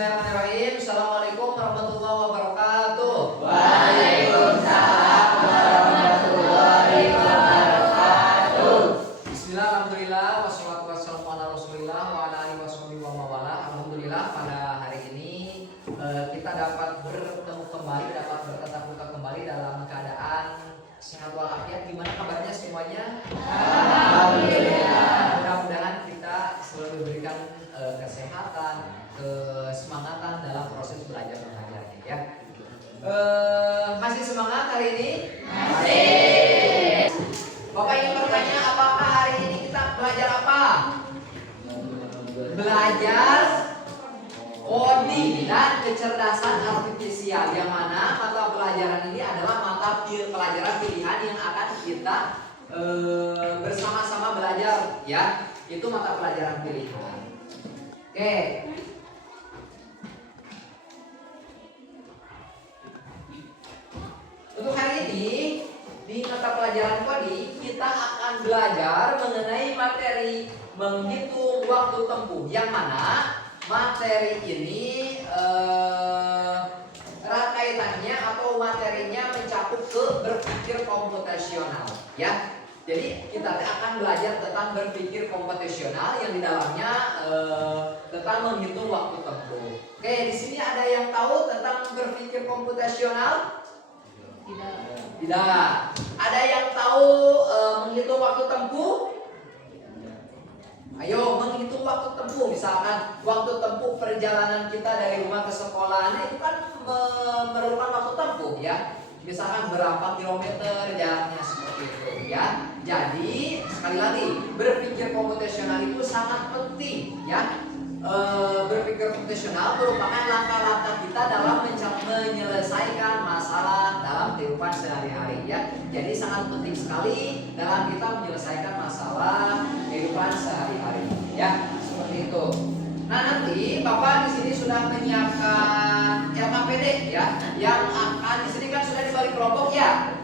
Bismillahirrahmanirrahim. Assalamualaikum warahmatullahi wabarakatuh. Waalaikumsalam warahmatullahi wabarakatuh. Bismillah, alhamdulillah, wassalatu wassalamu ala rasulillah wa ala alihi washabihi wa mawala. Alhamdulillah pada hari ini kita dapat bertemu kembali, dapat bertatap muka kembali dalam keadaan sehat walafiat. Gimana kabarnya semuanya? Alhamdulillah. Mudah-mudahan kita selalu diberikan kesehatan, kesemangatan dalam proses belajar mengajarnya ya. Masih semangat hari ini? Masih. Bapak ingin bertanya, apakah hari ini kita belajar apa? Belajar coding dan kecerdasan artifisial, yang mana mata pelajaran ini adalah mata pelajaran pilihan yang akan kita bersama-sama belajar ya. Itu mata pelajaran pilihan. Oke. Untuk hari ini di mata pelajaran coding kita akan belajar mengenai materi menghitung waktu tempuh, yang mana materi ini kaitannya atau materinya mencakup ke berpikir komputasional ya. Jadi kita akan belajar tentang berpikir komputasional yang di dalamnya tentang menghitung waktu tempuh. Oke, di sini ada yang tahu tentang berpikir komputasional? Tidak. Ada yang tahu menghitung waktu tempuh? Ayo, menghitung waktu tempuh. Misalkan waktu tempuh perjalanan kita dari rumah ke sekolah, itu kan memerlukan waktu tempuh ya. Misalkan berapa kilometer jaraknya, seperti itu ya. Jadi sekali lagi, berpikir komputasional itu sangat penting ya. Berpikir komputasional merupakan langkah-langkah kita dalam menyelesaikan masalah dalam kehidupan sehari-hari ya. Jadi sangat penting sekali dalam kita menyelesaikan masalah kehidupan sehari-hari ya, seperti itu. Nah, nanti Bapak di sini sudah menyiapkan LKPD ya, yang akan di sini kan sudah dibagi kelompok ya.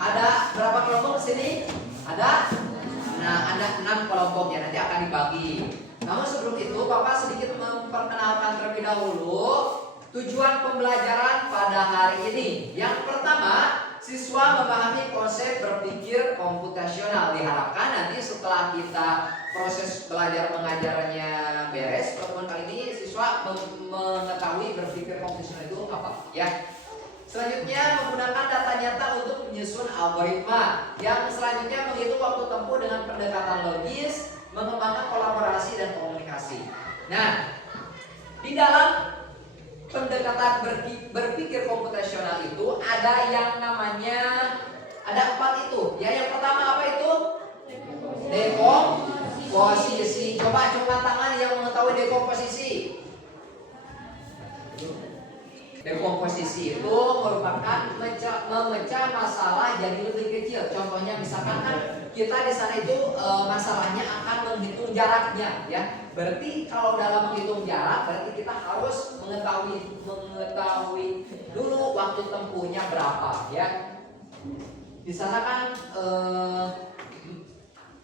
Ada berapa kelompok di sini? Ada? Nah, ada 6 kelompok ya, nanti akan dibagi. Namun sebelum itu Bapak sedikit memperkenalkan terlebih dahulu tujuan pembelajaran pada hari ini. Yang pertama, siswa memahami konsep berpikir komputasional. Diharapkan nanti setelah kita proses belajar mengajarnya beres, pertemuan kali ini siswa mengetahui berpikir komputasional itu apa ya. Selanjutnya, menggunakan data nyata untuk menyusun algoritma. Yang selanjutnya, menghitung waktu tempuh dengan pendekatan logis, mengembangkan kolaborasi dan komunikasi. Nah, di dalam pendekatan berpikir komputasional itu ada yang namanya, ada 4 itu ya. Yang pertama apa itu? Dekomposisi. Coba tangan yang mengetahui dekomposisi. Dekomposisi itu merupakan memecah masalah jadi lebih kecil. Contohnya misalkan kan kita di sana itu masalahnya akan menghitung jaraknya ya. Berarti kalau dalam menghitung jarak berarti kita harus mengetahui dulu waktu tempuhnya berapa ya. Di sana kan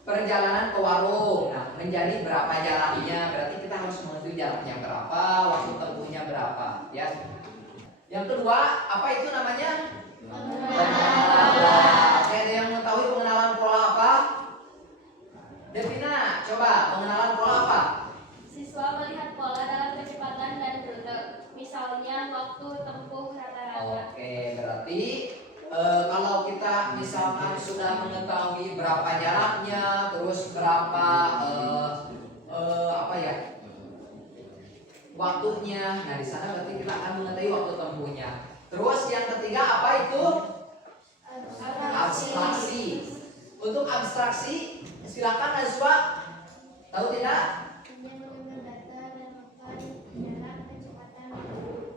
perjalanan ke warung, nah menjadi berapa jaraknya, berarti kita harus mengetahui jaraknya berapa, waktu tempuhnya berapa ya. Yang kedua, apa itu namanya? Pengenalan pola. Ada yang mengetahui pengenalan pola apa? Devina, coba pengenalan pola apa? Siswa melihat pola dalam kecepatan dan rute, misalnya waktu tempuh rata-rata. Oke, berarti kalau kita misalkan sudah mengetahui berapa jaraknya, terus berapa waktunya, nah di sana berarti kita akan mengetahui waktu tempuhnya. Terus yang ketiga apa itu? Abstraksi. Untuk abstraksi, silakan Nazwa. Tahu tidak?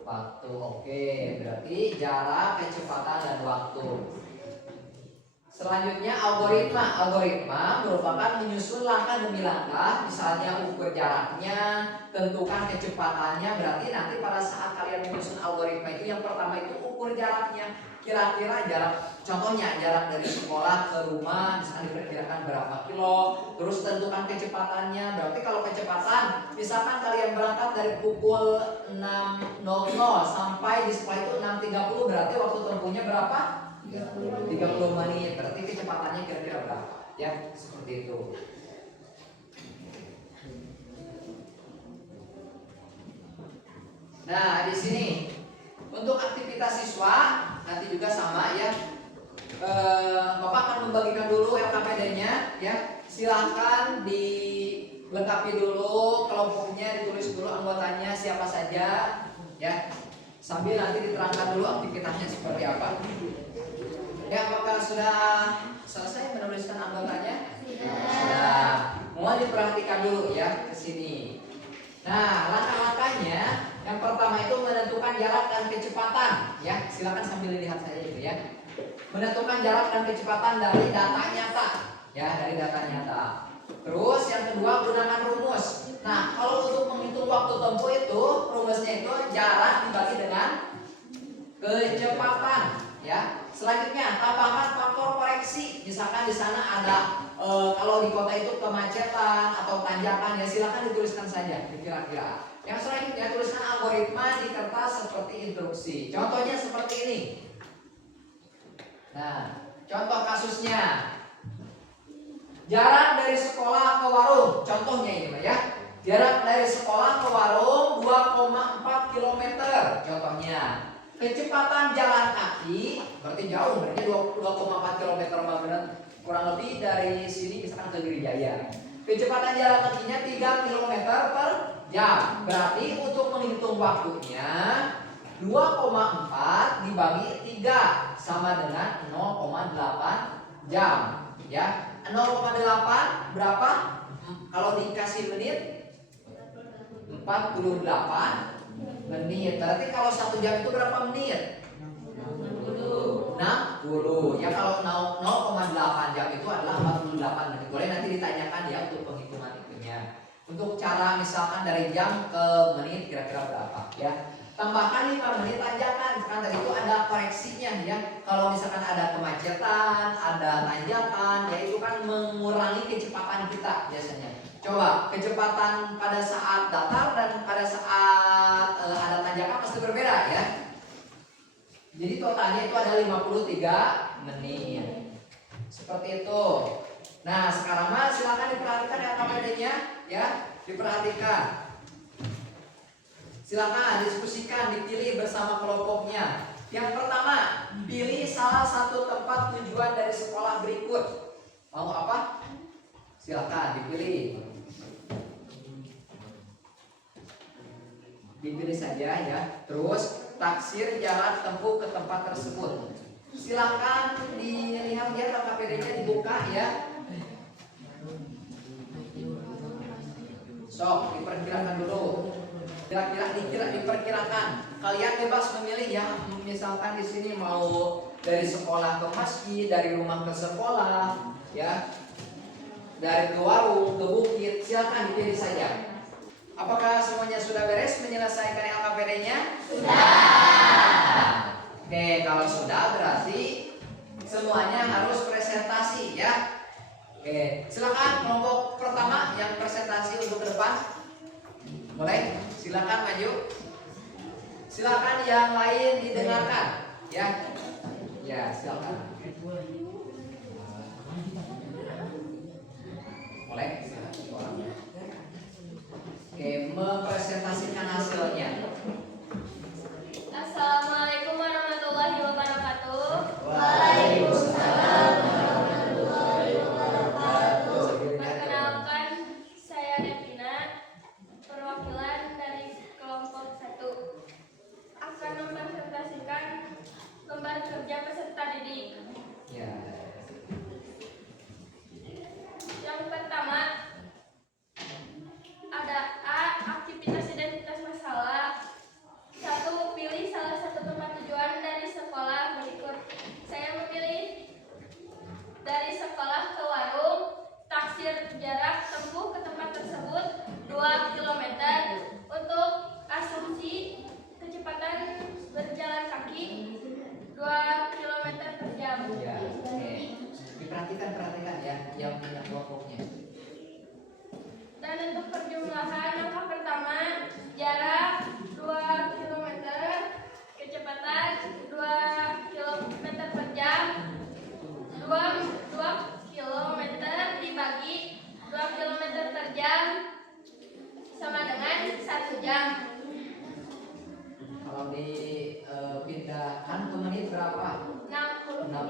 Waktu, oke. Berarti jarak, kecepatan dan waktu. Selanjutnya algoritma. Algoritma merupakan menyusun langkah demi langkah. Misalnya ukur jaraknya, tentukan kecepatannya. Berarti nanti pada saat kalian menyusun algoritma itu yang pertama itu ukur jaraknya. Kira-kira jarak, contohnya jarak dari sekolah ke rumah misalkan diperkirakan berapa kilo. Terus tentukan kecepatannya. Berarti kalau kecepatan, misalkan kalian berangkat dari pukul 6.00 sampai di sekolah itu 6.30, berarti waktu tempuhnya berapa? 30 menit. Berarti kecepatannya kira-kira berapa? Ya, seperti itu. Nah, di sini untuk aktivitas siswa nanti juga sama ya. Bapak akan membagikan dulu LKPD-nya ya. Silakan dilengkapi dulu kelompoknya, ditulis dulu anggotanya siapa saja ya. Sambil nanti diterangkan dulu aktivitasnya seperti apa. Ya, apakah sudah selesai menuliskan anggotanya? Sudah. Mohon diperhatikan dulu ya ke sini. Nah, langkah-langkahnya yang pertama itu menentukan jarak dan kecepatan ya. Silakan sambil dilihat saja gitu ya. Menentukan jarak dan kecepatan dari data nyata ya, dari data nyata. Terus yang kedua gunakan rumus. Nah, kalau untuk menghitung waktu tempuh itu rumusnya itu jarak dibagi dengan kecepatan ya. Selanjutnya tambahkan faktor koreksi. Misalkan di sana ada kalau di kota itu kemacetan atau tanjakan ya, silakan dituliskan saja kira-kira. Yang selanjutnya tuliskan algoritma di kertas seperti instruksi. Contohnya seperti ini. Nah, contoh kasusnya. Jarak dari sekolah ke warung. Contohnya ini Pak ya. Jarak dari sekolah ke warung 2,4 km. Contohnya. Kecepatan jalan kaki berarti jauh, berarti 2,4 km kurang lebih dari sini misalkan ke Girijaya. Kecepatan jalan kakinya 3 km per jam. Berarti untuk menghitung waktunya 2,4 dibagi 3 sama dengan 0,8 jam. Ya, 0,8 berapa? Kalau dikasih menit 48 menit. Berarti kalau 1 jam itu berapa menit? 60. Ya, kalau 0,8 jam itu adalah 48 menit. Boleh nanti ditanyakan ya untuk penghitungan itunya. Untuk cara misalkan dari jam ke menit kira-kira berapa ya. Tambahkan 5 menit tanjakan. Kan tadi itu ada koreksinya ya. Kalau misalkan ada kemacetan, ada tanjakan, ya itu kan mengurangi kecepatan kita biasanya. Coba kecepatan pada saat datar dan pada saat ada tanjakan pasti berbeda ya. Jadi totalnya itu ada 53 menit. Seperti itu. Nah, sekarang mah silakan diperhatikan LKPD-nya ya, diperhatikan. Silakan diskusikan, dipilih bersama kelompoknya. Yang pertama, pilih salah satu tempat tujuan dari sekolah berikut. Mau apa? Silakan dipilih. Dipilih saja ya. Terus taksir jarak tempuh ke tempat tersebut. Silakan dilihat ya LKPD-nya dibuka ya. Sok diperkirakan dulu. Kira-kira diperkirakan. Kalian bebas memilih ya. Misalkan di sini mau dari sekolah ke masjid, dari rumah ke sekolah, ya. Dari ke warung, ke bukit, silakan dipilih saja. Apakah semuanya sudah beres menyelesaikan LKPD-nya? Sudah. Oke, kalau sudah berarti semuanya harus presentasi ya. Oke, silakan kelompok pertama yang presentasi untuk ke depan. Mulai, silakan maju. Silakan yang lain didengarkan ya. Ya, silakan. Mulai. Oke, mempresentasikan hasilnya. Assalamualaikum warahmatullahi wabarakatuh. Waalaikumsalam warahmatullahi wabarakatuh. Perkenalkan, saya Devina, perwakilan dari kelompok 1. Akan mempresentasikan lembar kerja peserta didik. Ya. Yang pertama ada A, aktivitas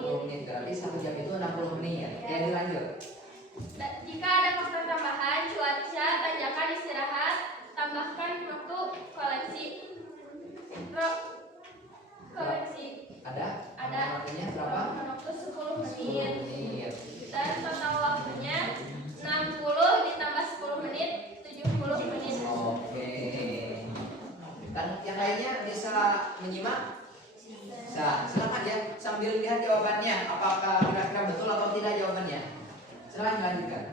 60 menit. Berarti 1 jam itu 60 menit. Oke, dilanjut. Jika ada faktor tambahan, cuaca, tanjakan, istirahat, tambahkan waktu koleksi. Koleksi. Ada? Ada. Waktunya berapa? Waktu 10 10 menit. menit. Dan total waktunya 60 ditambah 10 menit, 70 menit. Oke. Dan yang lainnya bisa menyimak? Bisa. Silakan ya sambil lihat jawabannya. Apakah kira-kira betul atau tidak jawabannya? Silakan lanjutkan.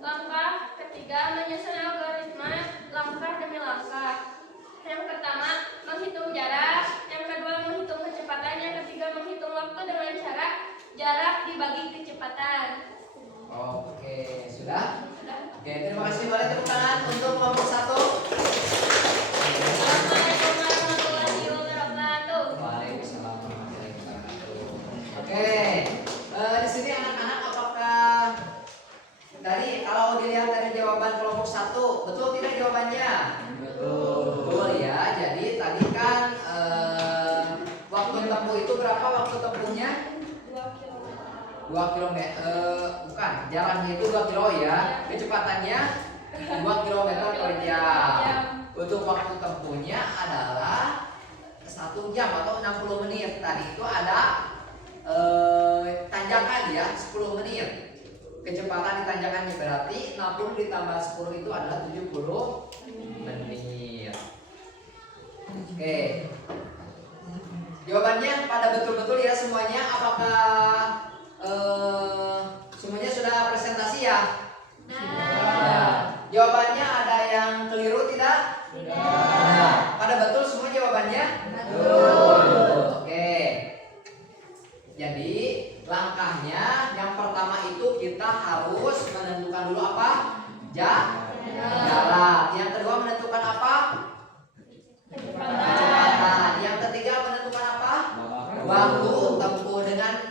Langkah ketiga, menyusun algoritma langkah demi langkah. Yang pertama, menghitung jarak. Yang kedua, menghitung kecepatan. Yang ketiga, menghitung waktu dengan cara jarak dibagi kecepatan. Oke, sudah? Sudah. Oke, terima kasih. Boleh tepuk tangan untuk kelompok 1. Assalamualaikum warahmatullahi wabarakatuh. Waalaikumsalam warahmatullahi wabarakatuh. Oke, di sini anak-anak apakah tadi kalau dilihat dari jawaban kelompok 1 betul tidak jawabannya? Betul ya. Jadi tadi kan waktu tempuh itu berapa waktu tempuhnya? 2 km. Bukan, jaraknya itu 2 kilo ya. Kecepatannya 2 km per jam. Untuk waktu tempuhnya adalah 1 jam atau 60 menit. Tadi itu ada tanjakan ya 10 menit. Kecepatan di tanjakannya berarti 60 ditambah 10 itu adalah 70 menit. Oke. Jawabannya pada betul-betul ya semuanya. Apakah semuanya sudah presentasi ya? Nah, jawabannya ada yang keliru tidak? Tidak. Nah, pada betul semua jawabannya? Betul. Oke. Jadi langkahnya yang pertama itu kita harus menentukan dulu apa? Jarak. Yang kedua menentukan apa? Kecepatan. Yang ketiga menentukan apa? Waktu tempuh.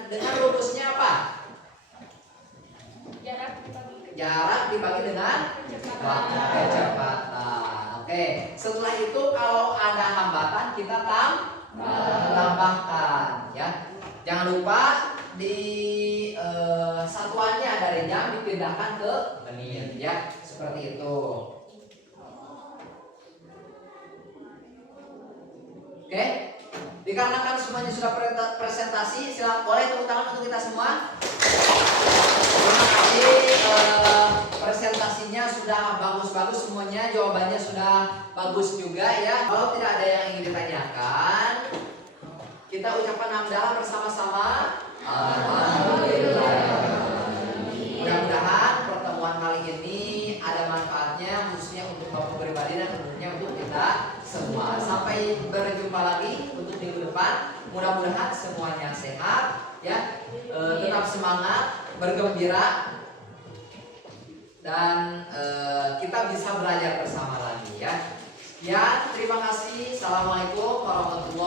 Dengan rumusnya apa? Jarak dibagi dengan waktu kecepatan. Oke. Setelah itu kalau ada hambatan kita tambahkan ya. Jangan lupa di satuannya dari jam dipindahkan ke menit ya. Seperti itu. Oke. Dikarenakan semuanya sudah presentasi, silakan boleh tepuk tangan untuk kita semua. Terima kasih, presentasinya sudah bagus-bagus semuanya, jawabannya sudah bagus juga ya. Kalau tidak ada yang ingin ditanyakan, kita ucapkan hamdalah bersama-sama. Alhamdulillah. Mudah-mudahan pertemuan kali ini ada manfaatnya khususnya untuk Bapak pribadi dan tentunya untuk kita semua. Sampai berjumpa lagi untuk minggu depan. Mudah-mudahan semuanya sehat ya. Tetap semangat, bergembira, dan kita bisa belajar bersama lagi ya. Ya, terima kasih. Assalamualaikum warahmatullahi wabarakatuh.